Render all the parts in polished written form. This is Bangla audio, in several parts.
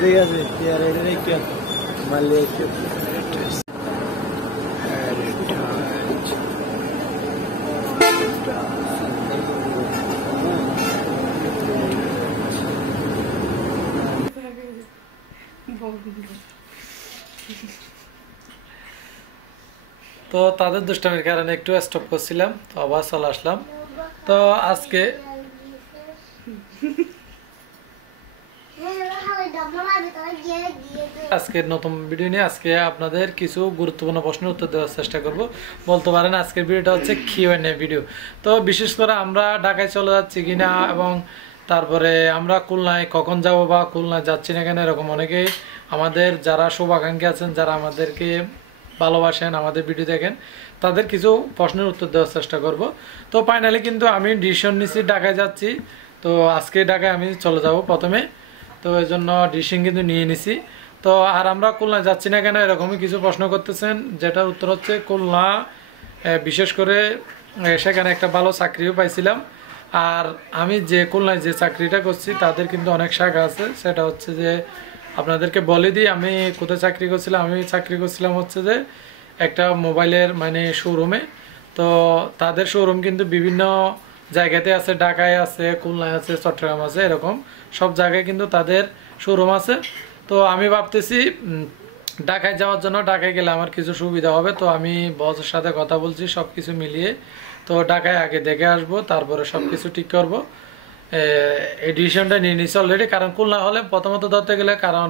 Dígase, Malaysia. তো তাদের দুষ্টামির কারণে একটু স্টপ করছিলাম, তো আবার চলে আসলাম। তো আজকে নতুন ভিডিও নিয়ে আজকে আপনাদের কিছু গুরুত্বপূর্ণ প্রশ্নের উত্তর দেওয়ার চেষ্টা করব। বলতে পারেন আজকের ভিডিওটা হচ্ছে Q&A ভিডিও। তো বিশেষ করে আমরা ঢাকায় চলে যাচ্ছি কিনা এবং তারপরে আমরা খুলনায় কখন যাব বা খুলনায় যাচ্ছি না কেন, এরকম অনেকেই আমাদের যারা শুভাকাঙ্ক্ষী আছেন, যারা আমাদেরকে ভালোবাসেন, আমাদের ভিডিও দেখেন, তাদের কিছু প্রশ্নের উত্তর দেওয়ার চেষ্টা করব। তো ফাইনালি কিন্তু আমি ডিসিশন নিচ্ছি ঢাকায় যাচ্ছি। তো আজকে ঢাকায় আমি চলে যাব প্রথমে, তো এই জন্য ডিসিশন কিন্তু নিয়ে নিছি। তো আর আমরা খুলনা যাচ্ছি না কেন, এরকমই কিছু প্রশ্ন করতেছেন, যেটার উত্তর হচ্ছে খুলনা বিশেষ করে সেখানে একটা ভালো চাকরিও পাইছিলাম। আর আমি যে খুলনায় যে চাকরিটা করছি তাদের কিন্তু অনেক শাখা আছে। সেটা হচ্ছে যে আপনাদেরকে বলে দিই আমি কোথায় চাকরি করছিলাম। আমি চাকরি করছিলাম হচ্ছে যে একটা মোবাইলের মানে শোরুমে। তো তাদের শোরুম কিন্তু বিভিন্ন জায়গাতে আছে, ঢাকায় আছে, খুলনায় আছে, চট্টগ্রাম আছে, এরকম সব জায়গায় কিন্তু তাদের শোরুম আছে। তো আমি ভাবতেছি ঢাকায় যাওয়ার জন্য, ঢাকায় গেলে আমার কিছু সুবিধা হবে। তো আমি বসের সাথে কথা বলছি সব কিছু মিলিয়ে। তো ঢাকায় আগে দেখে আসবো, তারপরে সব কিছু ঠিক করবো। এই ডিসিশনটা নিয়ে নিচ্ছি অলরেডি। কারণ খুলনা হলে প্রথমত ধরতে গেলে, কারণ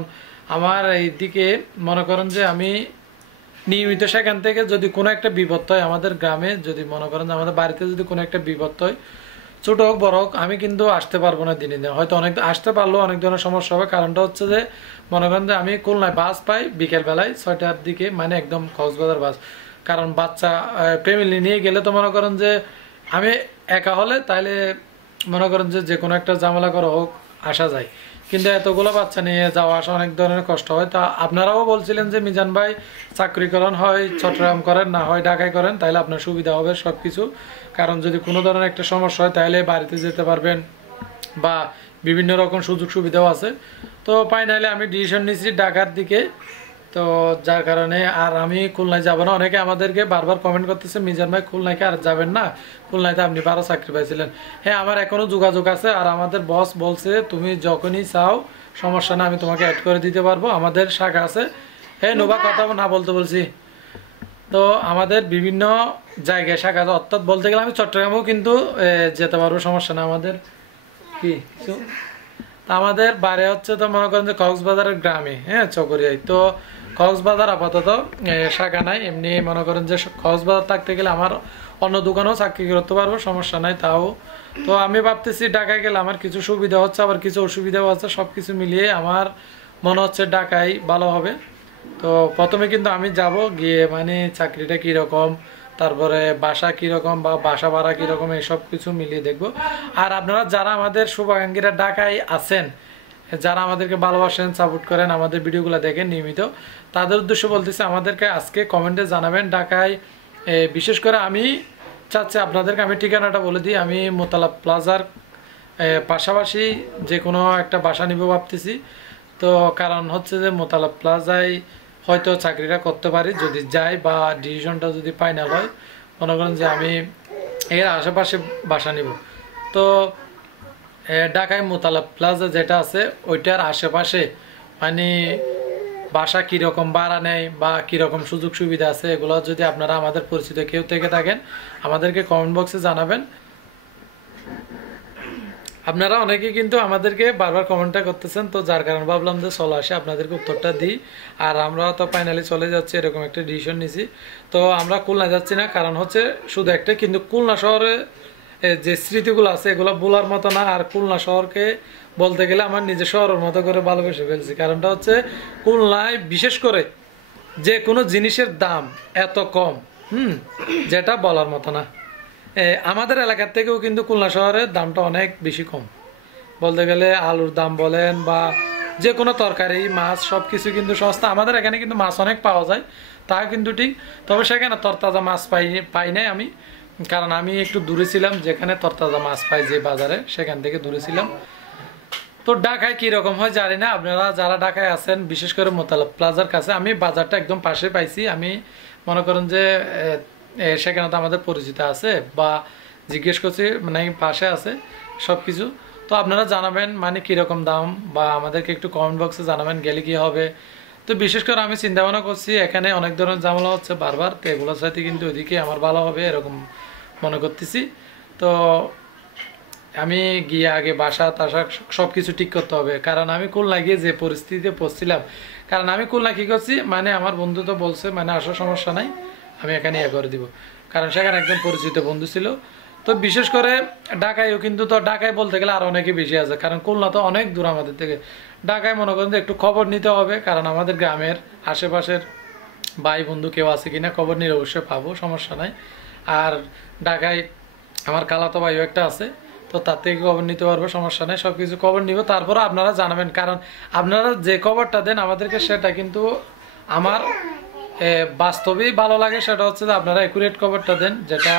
আমার এই দিকে মনে করেন যে আমি নিয়মিত সেখান থেকে যদি কোনো একটা বিপদ হয়, আমাদের গ্রামে যদি মনে করেন যে আমাদের বাড়িতে যদি কোনো একটা বিপদ হয়, ছোট হোক বড় হোক, আমি কিন্তু আসতে পারবো না দিনে দিনে। হয়তো অনেক আসতে পারলেও অনেক ধরনের সমস্যা হবে। কারণটা হচ্ছে যে মনে করেন যে আমি খুলনায় বাস পাই বিকেলবেলায় 6টার দিকে, মানে একদম কক্সবাজার বাস। কারণ বাচ্চা ফ্যামিলি নিয়ে গেলে তো মনে করেন যে আমি একা হলে তাইলে মনে করেন যে কোনো একটা ঝামেলা করা হোক আসা যায়, কিন্তু এতগুলো বাচ্চা নিয়ে যাওয়া আসা অনেক ধরনের কষ্ট হয়। তা আপনারাও বলছিলেন যে মিজান ভাই চাকরি করেন, হয় চট্টগ্রাম করেন, না হয় ঢাকায় করেন, তাহলে আপনার সুবিধা হবে সব কিছু। কারণ যদি কোনো ধরনের একটা সমস্যা হয় তাহলে বাড়িতে যেতে পারবেন বা বিভিন্ন রকম সুযোগ সুবিধাও আছে। তো ফাইনালি আমি ডিসিশন নিয়েছি ঢাকার দিকে। তো যার কারণে আর আমি খুলনায় যাব না। অনেকে আমাদেরকে বারবার কমেন্ট করতেছে মিজান ভাই খুলনায় আর যাবেন না, খুলনাতে আপনি 12 চাকরি পাইছিলেন। হ্যাঁ, আমার এখনো যোগাযোগ আছে। আর আমাদের বস বলছে তুমি যখনই চাও সমস্যা না, আমি তোমাকে অ্যাড করে দিতে পারবো, আমাদের শাখা আছে। হ্যাঁ নোবা, কথা না বলতে বলছি। তো আমাদের বিভিন্ন জায়গায় শাখা আছে, অর্থাৎ বলতে গেলে আমি চট্টগ্রামেও কিন্তু যেতে পারবো, সমস্যা না। আমাদের কি আমাদের বাড়ি হচ্ছে তো মনে করেন যে কক্সবাজারের গ্রামে, হ্যাঁ চকরিয়ায়। তো কক্সবাজার আপাতত শাখা নাই। এমনি মনে করেন যে কক্সবাজার থাকতে গেলে আমার অন্য দোকানেও চাকরি করতে পারবো, সমস্যা নাই তাও। তো আমি ভাবতেছি ঢাকায় গেলে আমার কিছু সুবিধা হচ্ছে, আবার কিছু অসুবিধাও আছে। সব কিছু মিলিয়ে আমার মনে হচ্ছে ঢাকায় ভালো হবে। তো প্রথমে কিন্তু আমি যাব গিয়ে মানে চাকরিটা কীরকম, তারপরে বাসা কীরকম বা বাসা ভাড়া কীরকম, এইসব কিছু মিলিয়ে দেখব। আর আপনারা যারা আমাদের শুভাকাঙ্ক্ষীরা ঢাকায় আছেন, যারা আমাদেরকে ভালোবাসেন, সাপোর্ট করেন, আমাদের ভিডিওগুলো দেখেন নিয়মিত, তাদের উদ্দেশ্যে বলতেছি আমাদেরকে আজকে কমেন্টে জানাবেন ঢাকায়। বিশেষ করে আমি চাচ্ছি আপনাদেরকে আমি ঠিকানাটা বলে দিই। আমি মোতালা প্লাজার পাশাপাশি যে কোনো একটা বাসা নিব ভাবতেছি। তো কারণ হচ্ছে যে মোতালা প্লাজায় হয়তো চাকরিটা করতে পারি যদি যাই, বা ডিসিশনটা যদি ফাইনাল হয়, মনে করেন যে আমি এর আশেপাশে বাসা নিব। তো ঢাকায় মোতালা প্লাজা যেটা আছে ওইটার আশেপাশে মানে বাসা কীরকম ভাড়া নেয় বা কীরকম সুযোগ সুবিধা আছে, এগুলো যদি আপনারা আমাদের পরিচিত কেউ থেকে থাকেন আমাদেরকে কমেন্ট বক্সে জানাবেন। আপনারা অনেকে কিন্তু আমাদেরকে বারবার কমেন্টটা করতেছেন, তো যার কারণে ভাবলাম যে চলে আসে আপনাদেরকে উত্তরটা দিই। আর আমরা তো ফাইনালি চলে যাচ্ছি, এরকম একটা ডিসিশন নিছি। তো আমরা খুলনা যাচ্ছি না, কারণ হচ্ছে শুধু একটা, কিন্তু খুলনা শহরে যে স্মৃতিগুলো আছে এগুলো বলার মতো না। আর খুলনা শহরকে বলতে গেলে আমার নিজের শহরের মতো করে ভালোবেসে ফেলছি। কারণটা হচ্ছে খুলনায় বিশেষ করে যে কোনো জিনিসের দাম এত কম, যেটা বলার মতো না। আমাদের এলাকার থেকেও কিন্তু খুলনা শহরের দামটা অনেক বেশি কম। বলতে গেলে আলুর দাম বলেন বা যে কোনো তরকারি, মাছ, সব কিছু কিন্তু সস্তা। আমাদের এখানে কিন্তু মাছ অনেক পাওয়া যায়, তা কিন্তু ঠিক। তবে সেখানে তরতাজা মাছ পাই নাই আমি, কারণ আমি একটু দূরে ছিলাম। যেখানে তরতাজা মাছ পাই যে বাজারে, সেখান থেকে দূরে ছিলাম। তো ঢাকায় কিরকম হয় জানি না, আপনারা যারা ঢাকায় আছেন বিশেষ করে মোতালা প্লাজার কাছে, আমি বাজারটা একদম পাশে পাইছি। আমি মনে করেন যে সেখানে তো আমাদের পরিচিত আছে বা জিজ্ঞেস করছি, মানে পাশে আছে সব কিছু। তো আপনারা জানাবেন মানে কীরকম দাম, বা আমাদেরকে একটু কমেন্ট বক্সে জানাবেন গেলে কি হবে। তো বিশেষ করে আমি চিন্তা ভাবনা করছি, এখানে অনেক ধরনের ঝামেলা হচ্ছে বারবার, তো এগুলোর সাথে কিন্তু ওইদিকে আমার ভালো হবে এরকম মনে করতেছি। তো আমি গিয়ে আগে বাসা টাসা সব কিছু ঠিক করতে হবে, কারণ আমি খুলনা গিয়ে যে পরিস্থিতিতে পড়ছিলাম, কারণ আমি খুলনা কী করছি, মানে আমার বন্ধু তো বলছে মানে আসার সমস্যা নাই, আমি এখানে ইয়ে করে দিব, কারণ সেখানে একজন পরিচিত বন্ধু ছিল। তো বিশেষ করে ঢাকায়ও কিন্তু, তো ঢাকায় বলতে গেলে আর অনেকে বেশি আছে, কারণ খুলনা তো অনেক দূর আমাদের থেকে। ঢাকায় মনে করেন যে একটু খবর নিতে হবে, কারণ আমাদের গ্রামের আশেপাশের ভাই বন্ধু কেউ আছে কিনা খবর নিলে অবশ্যই পাবো, সমস্যা নাই। আর ঢাকায় আমার খালাতো ভাইও একটা আছে, তো তার থেকে খবর নিতে পারবো, সমস্যা নেই, সব কিছু খবর নিব। তারপর আপনারা জানাবেন, কারণ আপনারা যে খবরটা দেন আমাদেরকে সেটা কিন্তু আমার বাস্তবেই ভালো লাগে। সেটা হচ্ছে যে আপনারা অ্যাকুরেট খবরটা দেন, যেটা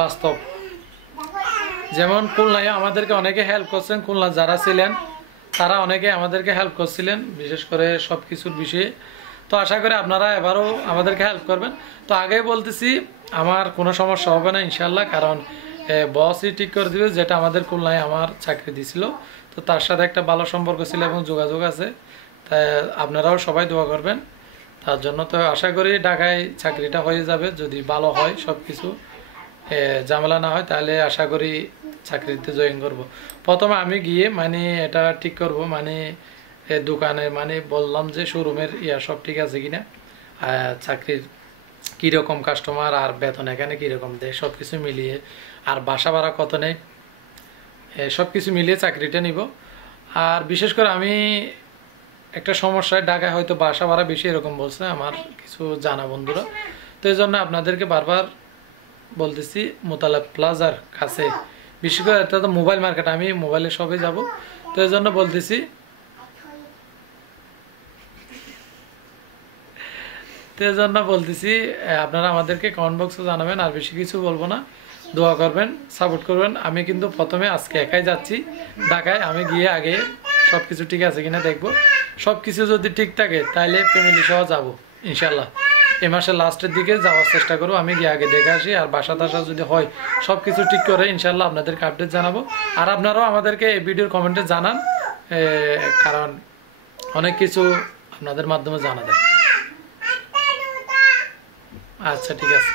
বাস্তব। যেমন খুলনায় আমাদেরকে অনেকে হেল্প করছেন, খুলনা যারা ছিলেন তারা অনেকে আমাদেরকে হেল্প করছিলেন বিশেষ করে সব কিছুর বিষয়ে। তো আশা করি আপনারা এবারও আমাদেরকে হেল্প করবেন। তো আগেই বলতেছি আমার কোনো সমস্যা হবে না ইনশাল্লাহ, কারণ বসই ঠিক করে দিবে, যেটা আমাদের খুলনায় আমার চাকরি দিছিল, তো তার সাথে একটা ভালো সম্পর্ক ছিল এবং যোগাযোগ আছে। তাই আপনারাও সবাই দোয়া করবেন তার জন্য। তো আশা করি ঢাকায় চাকরিটা হয়ে যাবে, যদি ভালো হয় সব কিছু ঝামেলা না হয়, তাহলে আশা করি চাকরিতে জয়েন করব। প্রথমে আমি গিয়ে মানে এটা ঠিক করব, মানে দোকানে মানে বললাম যে শোরুমের সব ঠিক আছে কিনা, চাকরির কীরকম কাস্টমার আর বেতন এখানে কীরকম দেয় সব কিছু মিলিয়ে, আর বাসা ভাড়া কত নেই সব কিছু মিলিয়ে চাকরিটা নিব। আর বিশেষ করে আমি একটা সমস্যায়, ঢাকায় হয়তো বাসা ভাড়া বেশি এরকম বলছে আমার কিছু জানা বন্ধুরা। তো এই জন্য আপনাদেরকে বারবার বলতেছি মোতালা প্লাজার কাছে, বিশেষ করে এটা তো মোবাইল মার্কেট, আমি মোবাইলে সবে যাব, তো এই জন্য বলতেছি। তো এই জন্য বলতেছি আপনারা আমাদেরকে কমেন্ট বক্সে জানাবেন, আর বেশি কিছু বলবো না। দোয়া করবেন, সাপোর্ট করবেন। আমি কিন্তু প্রথমে আজকে একাই যাচ্ছি ঢাকায়, আমি গিয়ে আগে সব কিছু ঠিক আছে কিনা দেখবো। সব কিছু যদি ঠিক থাকে তাহলে ফ্যামিলি সহ যাবো ইনশাল্লাহ। এই মাসের লাস্টের দিকে যাওয়ার চেষ্টা করবো, আমি গিয়ে আগে দেখে আসি। আর বাসা টাসা যদি হয় সব কিছু ঠিক করে ইনশাল্লাহ আপনাদেরকে আপডেট জানাবো। আর আপনারাও আমাদেরকে এই ভিডিওর কমেন্টে জানান, কারণ অনেক কিছু আপনাদের মাধ্যমে জানা যায়। আচ্ছা ঠিক আছে।